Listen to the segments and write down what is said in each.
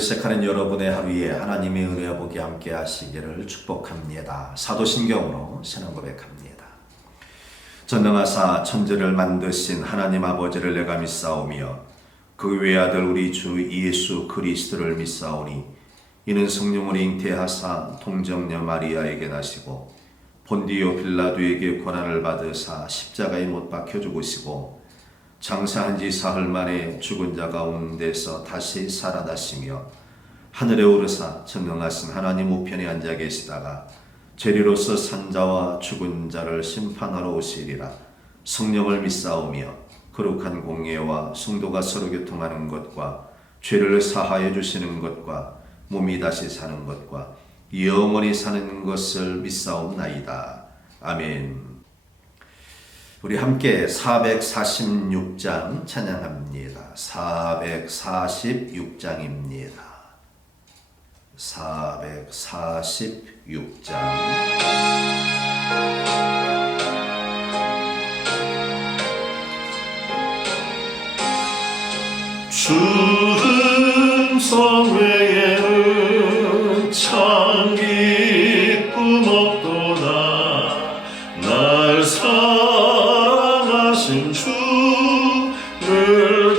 시작하는 여러분의 하루에 하나님의 은혜와 복이 함께 하시기를 축복합니다. 사도신경으로 신앙 고백합니다. 전능하사 천지를 만드신 하나님 아버지를 내가 믿사오며 그 외아들 우리 주 예수 그리스도를 믿사오니 이는 성령을 잉태하사 동정녀 마리아에게 나시고 본디오 빌라도에게 고난을 받으사 십자가에 못 박혀 죽으시고 장사한 지 사흘 만에 죽은 자 가운데서 다시 살아나시며 하늘에 오르사 전능하신 하나님 우편에 앉아 계시다가 죄리로서 산 자와 죽은 자를 심판하러 오시리라. 성령을 믿사오며 거룩한 공예와 성도가 서로 교통하는 것과 죄를 사하여 주시는 것과 몸이 다시 사는 것과 영원히 사는 것을 믿사옵나이다. 아멘. 우리 함께 446장 찬양합니다. 446장입니다. 446장. 주 음성 외에는 참 기쁨 없도다. 날 사랑하신 주 늘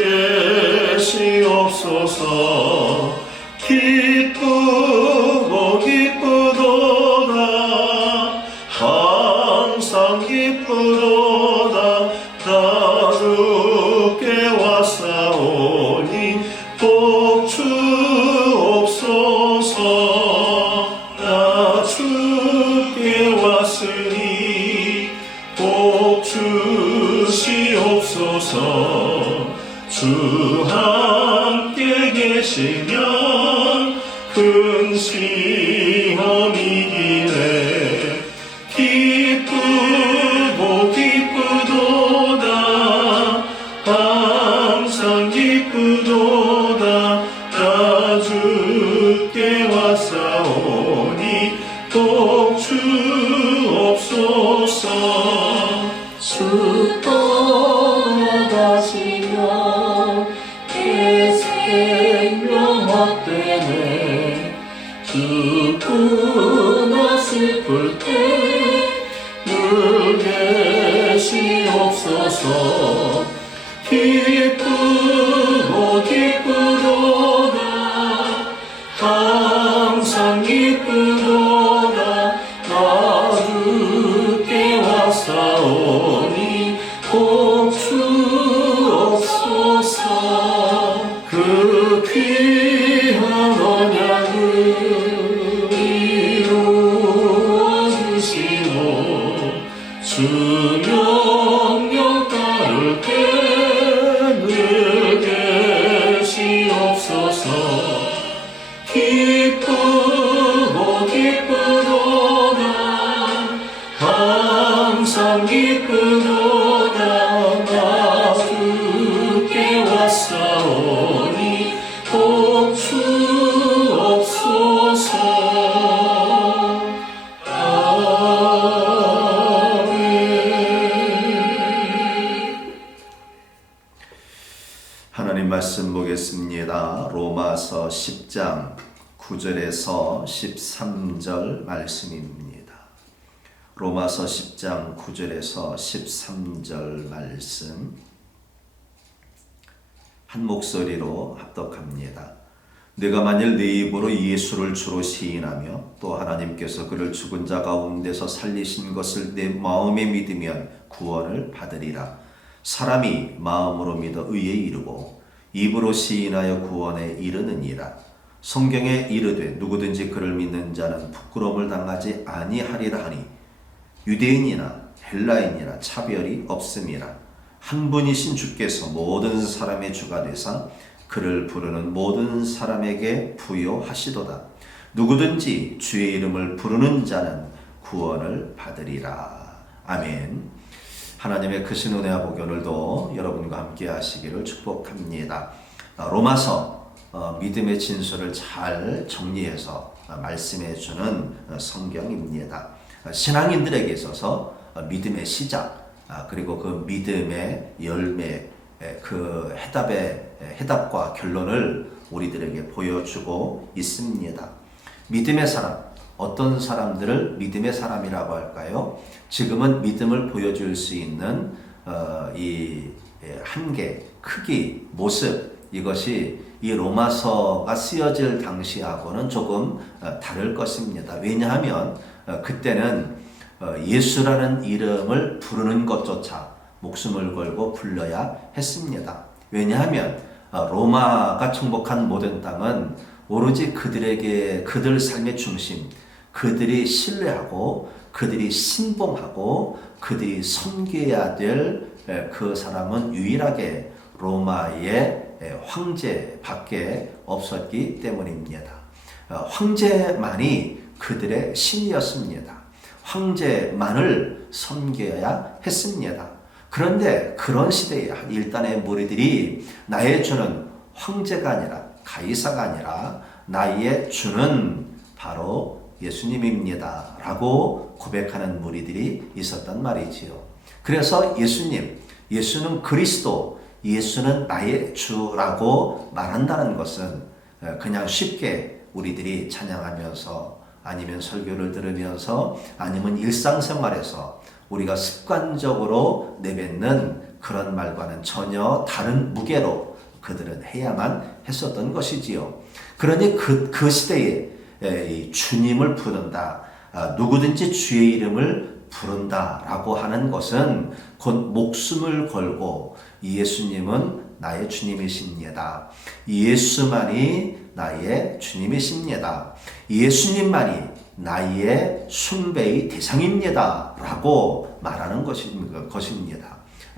계시옵소서. 기쁘고 기쁘도다. 항상 기쁘도다. 나 주께 왔사오니 복 주옵소서. 나 주께 왔으니 복 주시옵소서. 주 함께 계시면 근심함 이기네. 기쁘고 기쁘도다. 항상 기쁘도다. 나 주께 왔사오니 복 주옵소서. 주 떠나가시면 내 생명 헛되네. 기쁘나 슬플 때 늘 계시옵소서. 기쁘고 기쁘도다. 항상 기쁘도다. 나 주께 왔사오니 복 주옵소서. 그 귀한 언약을 이루어 주시고 주 명령 따를 때 늘 계시옵소서. 기쁘고 기쁘도다. 항상 기쁘도다. 나 주께 왔사오니 복 주옵소서. 아멘. 하나님 말씀 보겠습니다. 로마서 10장 9절에서 13절 말씀입니다. 로마서 10장 9절에서 13절 말씀 한 목소리로 합독합니다. 내가 만일 내 입으로 예수를 주로 시인하며 또 하나님께서 그를 죽은 자 가운데서 살리신 것을 내 마음에 믿으면 구원을 받으리라. 사람이 마음으로 믿어 의에 이르고 입으로 시인하여 구원에 이르느니라. 성경에 이르되 누구든지 그를 믿는 자는 부끄러움을 당하지 아니하리라 하니 유대인이나 헬라인이나 차별이 없음이라. 한 분이신 주께서 모든 사람의 주가 되사 그를 부르는 모든 사람에게 부여하시도다. 누구든지 주의 이름을 부르는 자는 구원을 받으리라. 아멘. 하나님의 크신 은혜와 복이 오늘도 여러분과 함께 하시기를 축복합니다. 로마서 믿음의 진수를 잘 정리해서 말씀해 주는 성경입니다. 신앙인들에게 있어서 믿음의 시작, 그리고 그 믿음의 열매, 그 해답과 결론을 우리들에게 보여주고 있습니다. 믿음의 사람, 어떤 사람들을 믿음의 사람이라고 할까요? 지금은 믿음을 보여줄 수 있는 이 한계, 크기, 모습, 이것이 이 로마서가 쓰여질 당시하고는 조금 다를 것입니다. 왜냐하면 그때는 예수라는 이름을 부르는 것조차 목숨을 걸고 불러야 했습니다. 왜냐하면 로마가 정복한 모든 땅은 오로지 그들 삶의 중심, 그들이 신뢰하고 그들이 신봉하고 그들이 섬겨야 될 그 사람은 유일하게 로마의 황제밖에 없었기 때문입니다. 황제만이 그들의 신이었습니다. 황제만을 섬겨야 했습니다. 그런데 그런 시대에 일단의 무리들이 나의 주는 황제가 아니라 가이사가 아니라 나의 주는 바로 예수님입니다 라고 고백하는 무리들이 있었단 말이지요. 그래서 예수는 그리스도, 예수는 나의 주라고 말한다는 것은 그냥 쉽게 우리들이 찬양하면서 아니면 설교를 들으면서 아니면 일상생활에서 우리가 습관적으로 내뱉는 그런 말과는 전혀 다른 무게로 그들은 해야만 했었던 것이지요. 그러니 그 시대에 주님을 부른다, 누구든지 주의 이름을 부른다라고 하는 것은 곧 목숨을 걸고 예수님은 나의 주님이십니다. 예수만이 나의 주님이십니다. 예수님만이 나의 숭배의 대상입니다 라고 말하는 것입니다.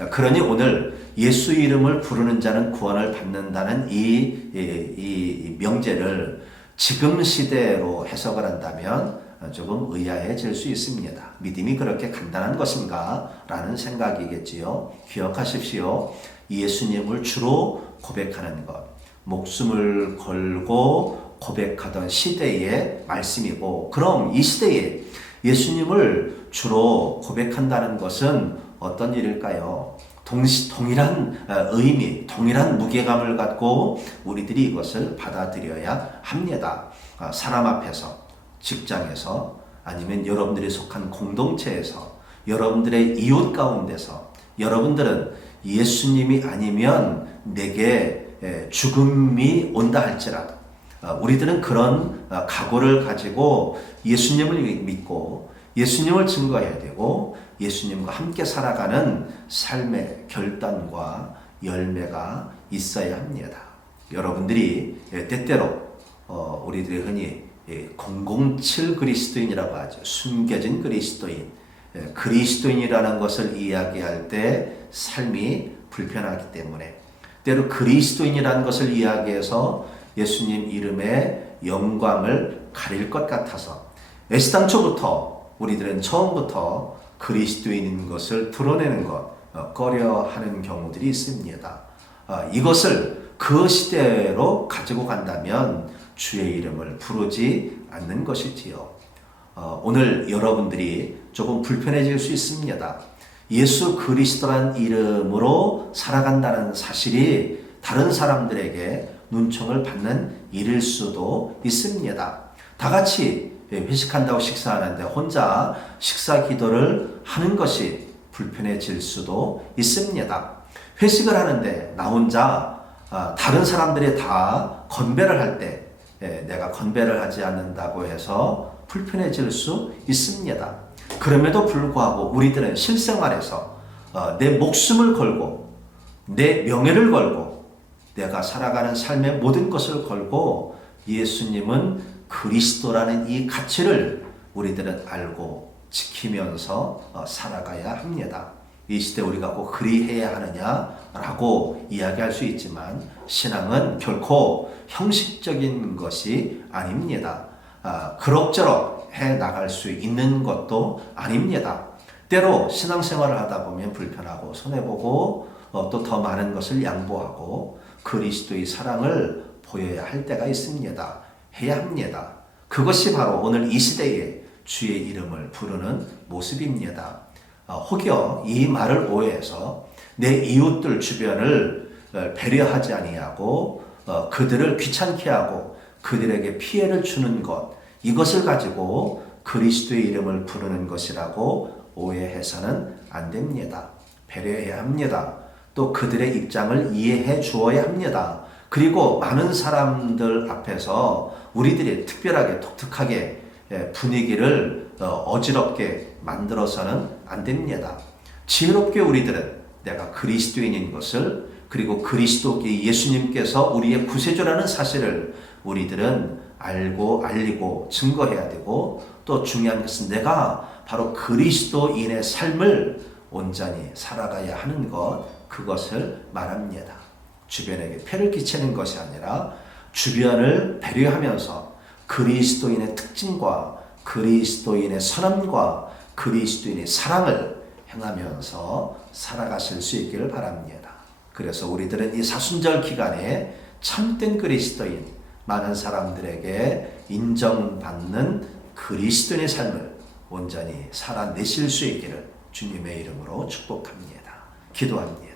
그러니 오늘 예수 이름을 부르는 자는 구원을 받는다는 이 명제를 지금 시대로 해석을 한다면 조금 의아해질 수 있습니다. 믿음이 그렇게 간단한 것인가? 라는 생각이겠지요. 기억하십시오. 예수님을 주로 고백하는 것, 목숨을 걸고 고백하던 시대의 말씀이고, 그럼 이 시대에 예수님을 주로 고백한다는 것은 어떤 일일까요? 동일한 의미, 동일한 무게감을 갖고 우리들이 이것을 받아들여야 합니다. 사람 앞에서, 직장에서, 아니면 여러분들이 속한 공동체에서, 여러분들의 이웃 가운데서 여러분들은 예수님이 아니면 내게 죽음이 온다 할지라도 우리들은 그런 각오를 가지고 예수님을 믿고 예수님을 증거해야 되고 예수님과 함께 살아가는 삶의 결단과 열매가 있어야 합니다. 여러분들이 때때로 우리들이 흔히 007 그리스도인이라고 하죠. 숨겨진 그리스도인. 그리스도인이라는 것을 이야기할 때 삶이 불편하기 때문에 때로 그리스도인이라는 것을 이야기해서 예수님 이름의 영광을 가릴 것 같아서 애시당초부터 우리들은 처음부터 그리스도인인 것을 드러내는 것 꺼려하는 경우들이 있습니다. 이것을 그 시대로 가지고 간다면 주의 이름을 부르지 않는 것이지요. 오늘 여러분들이 조금 불편해질 수 있습니다. 예수 그리스도란 이름으로 살아간다는 사실이 다른 사람들에게 눈총을 받는 일일 수도 있습니다. 다 같이 회식한다고 식사하는데 혼자 식사 기도를 하는 것이 불편해질 수도 있습니다. 회식을 하는데 나 혼자 다른 사람들이 다 건배를 할 때 내가 건배를 하지 않는다고 해서 불편해질 수 있습니다. 그럼에도 불구하고 우리들은 실생활에서 내 목숨을 걸고 내 명예를 걸고 내가 살아가는 삶의 모든 것을 걸고 예수님은 그리스도라는 이 가치를 우리들은 알고 지키면서 살아가야 합니다. 이 시대 우리가 꼭 그리해야 하느냐라고 이야기할 수 있지만 신앙은 결코 형식적인 것이 아닙니다. 그럭저럭 해 나갈 수 있는 것도 아닙니다. 때로 신앙생활을 하다 보면 불편하고 손해보고 또 더 많은 것을 양보하고 그리스도의 사랑을 보여야 할 때가 있습니다. 해야 합니다. 그것이 바로 오늘 이 시대에 주의 이름을 부르는 모습입니다. 혹여 이 말을 오해해서 내 이웃들 주변을 배려하지 아니하고 그들을 귀찮게 하고 그들에게 피해를 주는 것, 이것을 가지고 그리스도의 이름을 부르는 것이라고 오해해서는 안 됩니다. 배려해야 합니다. 또 그들의 입장을 이해해 주어야 합니다. 그리고 많은 사람들 앞에서 우리들이 특별하게 독특하게 분위기를 어지럽게 만들어서는 안 됩니다. 지혜롭게 우리들은 내가 그리스도인인 것을, 그리고 그리스도께 예수님께서 우리의 구세주라는 사실을 우리들은 알리고 증거해야 되고, 또 중요한 것은 내가 바로 그리스도인의 삶을 온전히 살아가야 하는 것, 그것을 말합니다. 주변에게 폐를 끼치는 것이 아니라 주변을 배려하면서 그리스도인의 특징과 그리스도인의 선함과 그리스도인의 사랑을 행하면서 살아가실 수 있기를 바랍니다. 그래서 우리들은 이 사순절 기간에 참된 그리스도인, 많은 사람들에게 인정받는 그리스도인의 삶을 온전히 살아내실 수 있기를 주님의 이름으로 축복합니다. 기도합니다.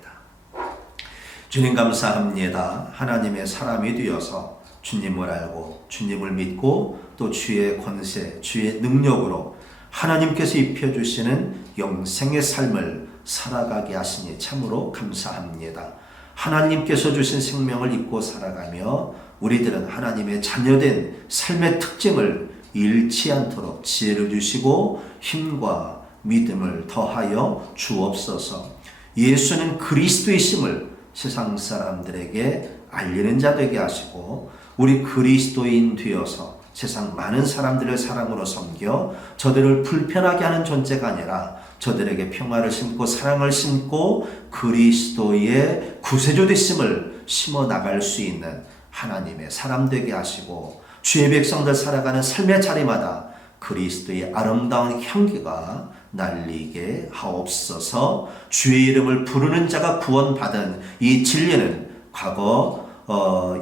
주님 감사합니다. 하나님의 사람이 되어서 주님을 알고 주님을 믿고 또 주의 권세, 주의 능력으로 하나님께서 입혀주시는 영생의 삶을 살아가게 하시니 참으로 감사합니다. 하나님께서 주신 생명을 입고 살아가며 우리들은 하나님의 자녀된 삶의 특징을 잃지 않도록 지혜를 주시고 힘과 믿음을 더하여 주옵소서. 예수는 그리스도이심을 세상 사람들에게 알리는 자 되게 하시고, 우리 그리스도인 되어서 세상 많은 사람들을 사랑으로 섬겨 저들을 불편하게 하는 존재가 아니라 저들에게 평화를 심고 사랑을 심고 그리스도의 구세주 되심을 심어 나갈 수 있는 하나님의 사람 되게 하시고, 주의 백성들 살아가는 삶의 자리마다 그리스도의 아름다운 향기가 날리게 하옵소서. 주의 이름을 부르는 자가 구원받은 이 진리는 과거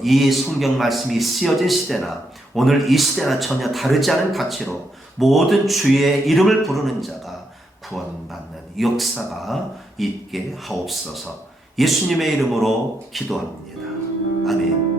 이 성경 말씀이 쓰여진 시대나 오늘 이 시대나 전혀 다르지 않은 가치로 모든 주의 이름을 부르는 자가 구원받는 역사가 있게 하옵소서. 예수님의 이름으로 기도합니다. 아멘.